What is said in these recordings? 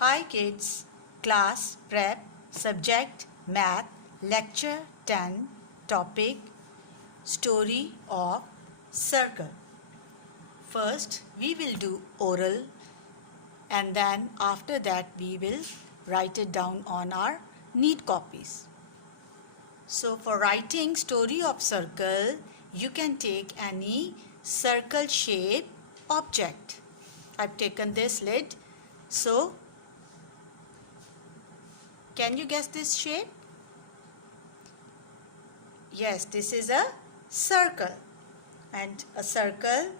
Hi kids, class prep, subject math, lecture 10, topic story of circle. First we will do oral and then after that we will write it down on our neat copies. So for writing story of circle, you can take any circle shape object. I've taken this lid. So can you guess this shape? Yes, this is a circle, and a circle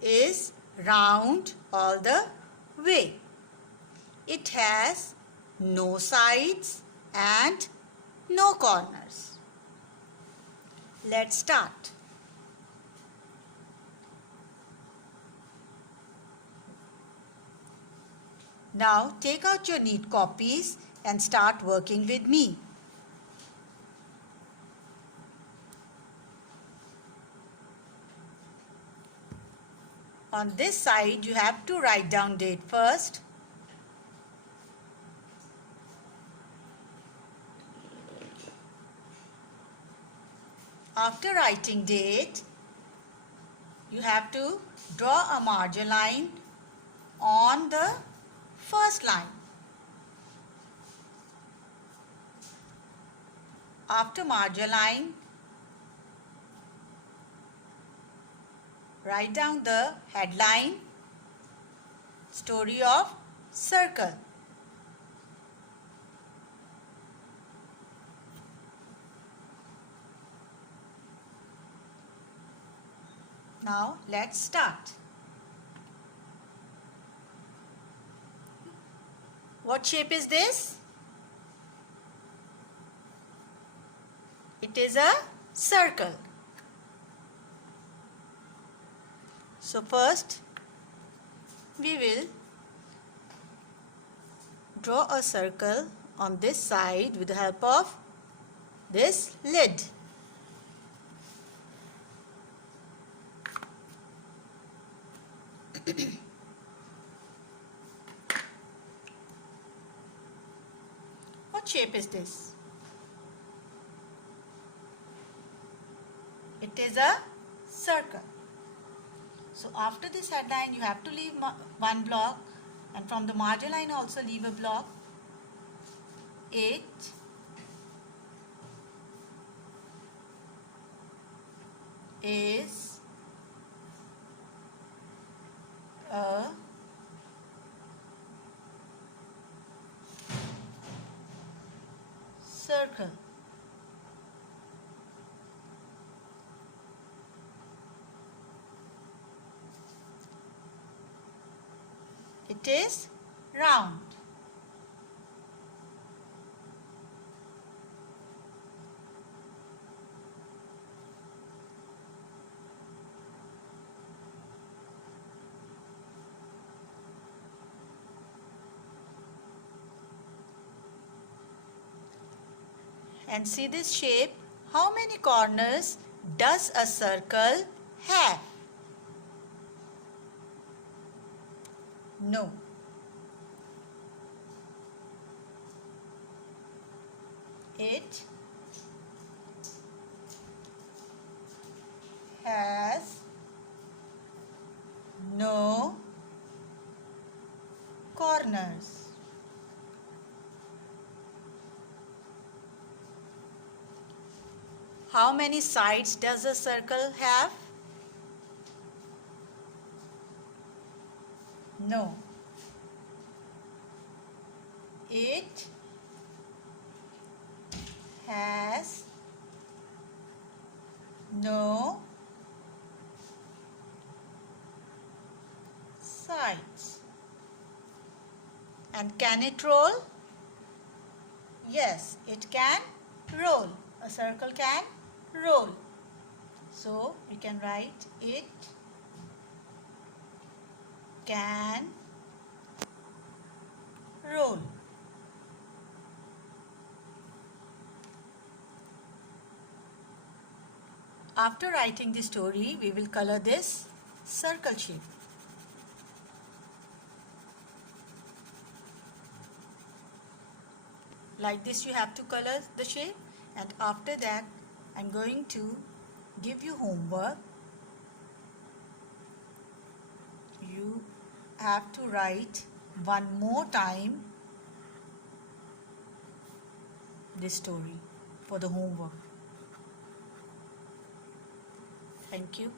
is round all the way. It has no sides and no corners. Let's start. Now take out your neat copies and start working with me. On this side, you have to write down date first. After writing date, you have to draw a margin line on the first line. After margin line, write down the headline, story of circle. Now let's start. What shape is this? It is a circle. So first we will draw a circle on this side with the help of this lid. What shape is this? It is a circle. So after this headline you have to leave one block, and from the margin line also leave a block. It is a circle. It is round. And see this shape. How many corners does a circle have? No. It has no corners. How many sides does a circle have? No. It has no sides. And can it roll? Yes, it can roll. A circle can roll. So we can write it can roll. After writing the story, we will color this circle shape. Like this you have to color the shape, and after that I'm going to give you homework. You have to write one more time this story for the homework. Thank you.